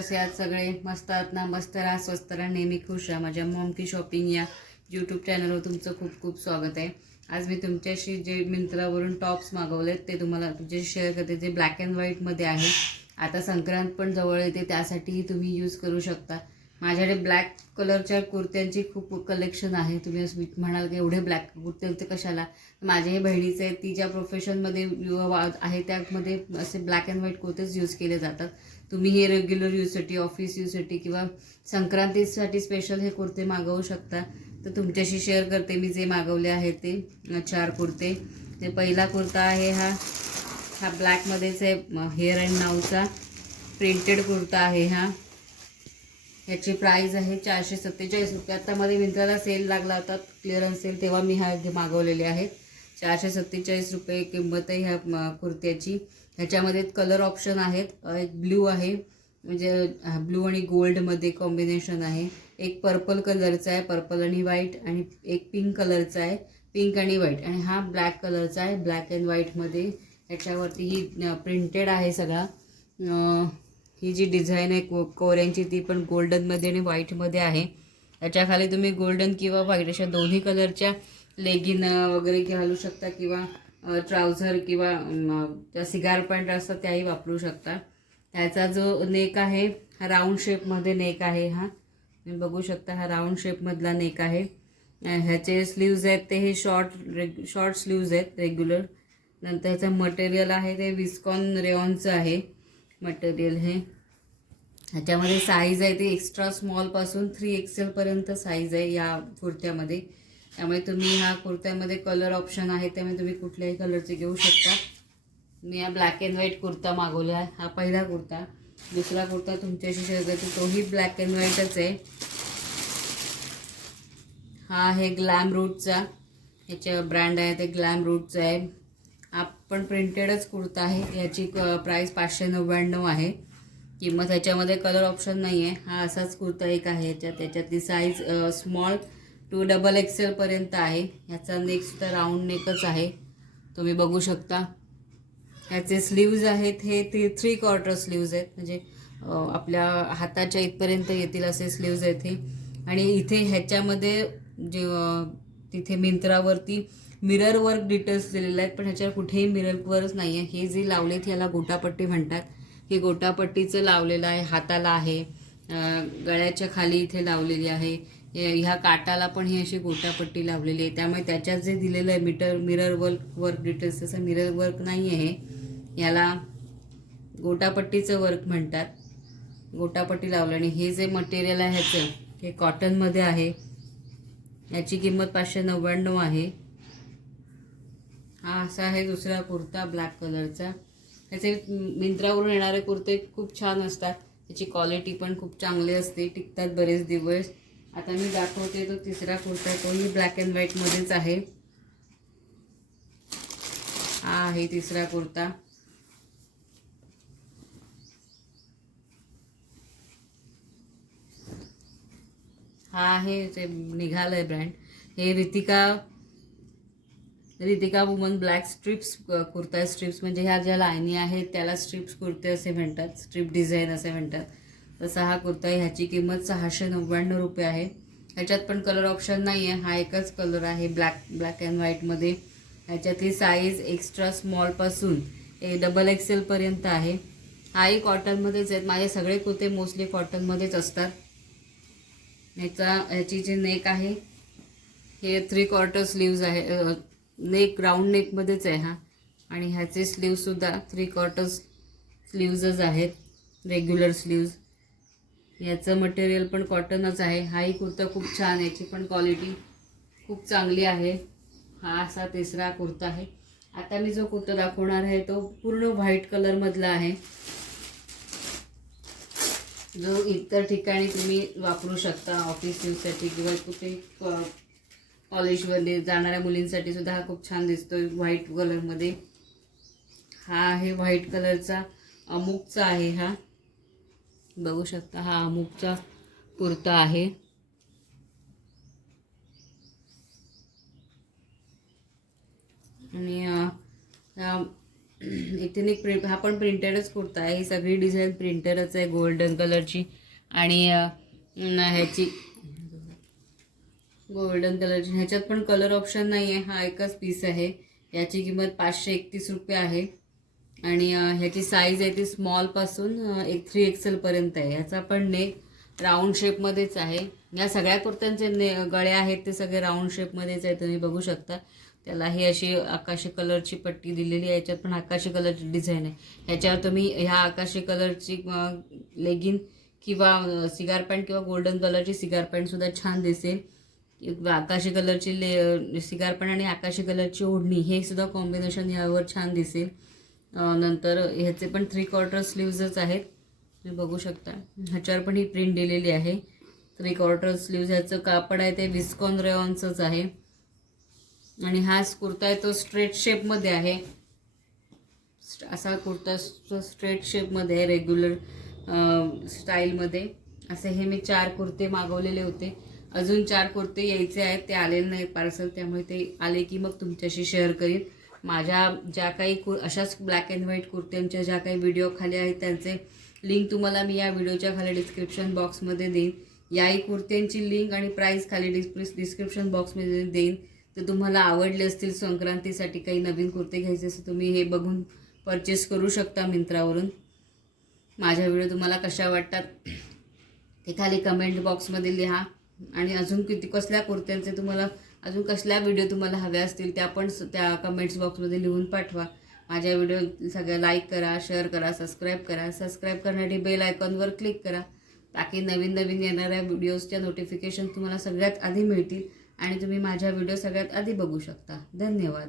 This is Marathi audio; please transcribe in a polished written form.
कसे आहात सगळे? मस्त आहात ना? मस्त राहा, स्वस्त राहा, नेहमी खुश राहा. माझ्या मॉम की शॉपिंग या यूट्यूब चॅनलवर तुमचं खूप खूप स्वागत आहे. आज मी तुमच्याशी जे मिंत्रावरून टॉप्स मागवलेत ते तुम्हाला तुमच्याशी शेअर करते, जे ब्लॅक अँड व्हाईटमध्ये आहे. आता संक्रांत पण जवळ येते, त्यासाठीही तुम्ही यूज करू शकता. माझ्याकडे ब्लॅक कलरच्या कुर्त्यांची खूप कलेक्शन आहे. तुम्ही असं म्हणाल की एवढे ब्लॅक कुर्ते होते कशाला? माझ्या हे बहिणीचे आहेत, ती ज्या प्रोफेशनमध्ये आहे त्यामध्ये असे ब्लॅक अँड व्हाईट कुर्तेच यूज केले जातात. तुम्ही हे रेग्युलर यूजसाठी, ऑफिस यूजसाठी किंवा संक्रांतीसाठी स्पेशल हे कुर्ते मागवू शकता. तर तुमच्याशी शेअर करते मी जे मागवले आहेत ते 4 कुर्ते. ते पहिला कुर्ता आहे हा ब्लॅकमध्येच आहे, हेअर अँड नाऊचा प्रिंटेड कुर्ता आहे हा. ह्याची प्राईस आहे 447 रुपये. आता मध्ये मिंत्राला सेल लागला होता, क्लिअरन्स सेल, तेव्हा मी हा मागवलेले आहेत. 447 रुपये किंमत आहे ह्या कुर्त्याची. ह्याच्यामध्ये कलर ऑप्शन आहेत. एक ब्ल्यू आहे, म्हणजे ब्ल्यू आणि गोल्डमध्ये कॉम्बिनेशन आहे. एक पर्पल कलरचा आहे, पर्पल आणि व्हाईट, आणि एक पिंक कलरचा आहे, पिंक आणि व्हाईट, आणि हा ब्लॅक कलरचा आहे, ब्लॅक अँड व्हाईटमध्ये. ह्याच्यावरती ही प्रिंटेड आहे सगळा. ही जी डिझाईन आहे कोऱ्यांची ती पण गोल्डनमध्ये आणि व्हाईटमध्ये आहे. याच्या खाली तुम्ही गोल्डन किंवा व्हाईट अशा दोन्ही कलरच्या लेगिन वगैरे घालू शकता, किंवा ट्राउझर किंवा ज्या सिगार पॅन्ट असतात त्याही वापरू शकता. ह्याचा जो नेक आहे हा राऊंड शेपमध्ये नेक आहे. हा तुम्ही बघू शकता, हा राऊंड शेपमधला नेक आहे. ह्याचे स्लीव्ज आहेत ते हे शॉर्ट स्लीव्ज आहेत रेग्युलर. नंतर ह्याचं मटेरियल आहे ते विस्कॉन रेऑनचं आहे मटेरियल हे. ह्याच्यामध्ये साईज आहे ती एक्स्ट्रा स्मॉलपासून 3XL पर्यंत साईज आहे या कुर्त्यामध्ये. त्यामुळे तुम्ही ह्या कुर्त्यामध्ये कलर ऑप्शन आहे, त्यामुळे तुम्ही कुठल्याही कलरचे घेऊ शकता. मी हा ब्लॅक अँड व्हाईट कुर्ता मागवला आहे, हा पहिला कुर्ता. दुसरा कुर्ता तुमच्याशी शेअर करते, तोही ब्लॅक अँड व्हाईटच आहे. हा आहे ग्लॅम रूटचा, ह्याच्या ब्रँड आहे ते ग्लॅम रूटचा आहे. हा पण प्रिंटेडच कुर्ता आहे. याची प्राईस 599 आहे किंमत. ह्याच्यामध्ये कलर ऑप्शन नाही आहे. हा असाच कुर्ता एक आहे त्याच्यातली साईज स्मॉल टू XXL पर्यंत आहे. ह्याचा नेकसुद्धा राऊंड नेकच आहे, तुम्ही बघू शकता. ह्याचे स्लीव्ज आहेत हे 3/4 स्लीव्ज आहेत, म्हणजे आपल्या हाताच्या इथपर्यंत येतील असे स्लीव्ज आहेत हे. आणि इथे ह्याच्यामध्ये जे तिथे मिंत्रावरती मिरर वर्क डिटेल्स दिलेले आहेत, पण ह्याच्यावर कुठेही मिरर वर्क नाही आहे. हे जे लावलेत ह्याला गोटापट्टी म्हणतात. हे गोटापट्टीचं लावलेलं आहे, हाताला आहे, गळ्याच्या खाली इथे लावलेली आहे. ह्या काटाला पण ही अशी गोटापट्टी लावलेली आहे. त्यामुळे त्याच्यात जे दिलेलं आहे मिरर वर्क डिटेल्स, तसं मिरर वर्क नाही आहे. याला गोटापट्टीचं वर्क म्हणतात. गोटापट्टी लावलं. आणि हे जे मटेरियल आहे ह्याचं हे कॉटनमध्ये आहे. याची किंमत 599 आहे. हा असा आहे दुसरा कुर्ता ब्लॅक कलरचा. त्याचे मिंत्रावरून येणारे कुर्ते खूप छान असतात, त्याची क्वालिटी पण खूप चांगली असते, टिकतात बरेच दिवस. आता मी दाखवते तो तिसरा कुर्ता, तोही ब्लॅक अँड व्हाईटमध्येच आहे. हा आहे तिसरा कुर्ता. हा आहे ते निघालंय ब्रँड, हे Ritika woman black strips kurta आहे. स्ट्रिप्स म्हणजे ह्या ज्या लाईनी आहेत त्याला स्ट्रिप्स कुर्ते असे म्हणतात, स्ट्रिप डिझाईन असे म्हणतात. तसा हा कुर्ता आहे. ह्याची किंमत 699 रुपये आहे. ह्याच्यात पण कलर ऑप्शन नाही आहे, हा एकच कलर आहे ब्लॅक अँड व्हाईटमध्ये. ह्याच्यातली साईज एक्स्ट्रा स्मॉलपासून XXL पर्यंत आहे. हाही कॉटनमध्येच आहेत. माझे सगळे कुर्ते मोस्टली कॉटनमध्येच असतात. ह्याची जी नेक आहे हे 3/4 स्लीव्ज आहे, नेक राऊंड नेकमध्येच आहे हा. आणि ह्याचे स्लीव्जसुद्धा 3/4 स्लीव्जच आहेत, रेग्युलर स्लीव्ज. याचं मटेरियल पण कॉटनच आहे. हाही कुर्ता खूप छान आहे, याची पण क्वालिटी खूप चांगली आहे. हा असा तिसरा कुर्ता आहे. आता मी जो कुर्ता दाखवणार आहे तो पूर्ण व्हाईट कलरमधला आहे, जो इतर ठिकाणी तुम्ही वापरू शकता ऑफिस यूजसाठी, किंवा कुठे कॉलेजमध्ये जाणाऱ्या मुलींसाठी सुद्धा हा खूप छान दिसतोय व्हाईट कलरमध्ये. हा आहे व्हाईट कलरचा अमुकचा आहे. हा बघू शकता, हा अमुकचा कुर्ता आहे. आणि इथेनिक प्रिंट हा पण प्रिंटेडच कुर्ता आहे. ही सगळी डिझाईन प्रिंटेडच आहे गोल्डन कलरची आणि ह्याची गोल्डन कलरची. ह्याच्यात पण कलर ऑप्शन नाही आहे. हा एकच पीस आहे. याची किंमत 531 रुपये आहे आणि ह्याची साईज आहे ती स्मॉलपासून 3XL पर्यंत आहे. ह्याचा पण नेक राऊंड शेपमध्येच आहे. या सगळ्या कुर्त्यांचे गळे आहेत ते सगळे राऊंड शेपमध्येच आहे. तुम्ही बघू शकता. त्याला ही अशी आकाशी कलरची पट्टी दिलेली आहे. याच्यात पण आकाशी कलरची डिझाईन आहे. ह्याच्यावर तुम्ही ह्या आकाशी कलरची लेगिन किंवा सिगार पॅन्ट किंवा गोल्डन कलरची सिगार पॅन्टसुद्धा छान दिसेल. आकाशी कलरची सिगार पॅन्ट आणि आकाशी कलरची ओढणी हे सुद्धा कॉम्बिनेशन यावर छान दिसेल. नंतर ह्याचे पण 3/4 स्लीव्जच आहेत. तुम्ही बघू शकता. ह्याच्यावर पण ही प्रिंट दिलेली आहे. 3/4 स्लीव्ज. ह्याचं कापड आहे ते विस्कॉन रेऑनचंच आहे आणि हा कुर्ता आहे तो स्ट्रेट शेपमध्ये आहे. असा कुर्ता स्ट्रेट शेपमध्ये आहे रेग्युलर स्टाईलमध्ये. असे हे मी 4 कुर्ते मागवलेले होते. अजून 4 कुर्ते यायचे आहेत. ते आलेले नाहीत पार्सल. त्यामुळे ते आले की मग तुमच्याशी शेअर करीन. माझ्या ज्या काही अशाच ब्लॅक अँड व्हाईट कुर्त्यांच्या ज्या काही व्हिडिओ खाली आहेत त्यांचे लिंक तुम्हाला मी या व्हिडिओच्या खाली डिस्क्रिप्शन बॉक्समध्ये देईन. याही कुर्त्यांची लिंक आणि प्राईस खाली डिस्क्रिप्शन बॉक्समध्ये देईन. तर तुम्हाला आवडले असतील संक्रांतीसाठी काही नवीन कुर्ते घ्यायचे असेल तुम्ही हे बघून परचेस करू शकता मिंत्रावरून. माझ्या व्हिडिओ तुम्हाला कशा वाटतात ते खाली कमेंट बॉक्समध्ये लिहा आणि अजून कसल्या कुर्त्यांचे तुम्हाला अजून कसल्या व्हिडिओ तुम्हाला हव्या असतील त्या पण त्या कमेंट्स बॉक्समध्ये लिहून पाठवा. माझ्या व्हिडिओ सगळ्या लाईक करा, शेअर करा, सबस्क्राईब करा. सबस्क्राईब करण्यासाठी बेल आयकॉनवर क्लिक करा ताकी नवीन नवीन येणाऱ्या व्हिडिओजच्या नोटिफिकेशन तुम्हाला सगळ्यात आधी मिळतील आणि तुम्ही माझ्या व्हिडिओ सगळ्यात आधी बघू शकता. धन्यवाद.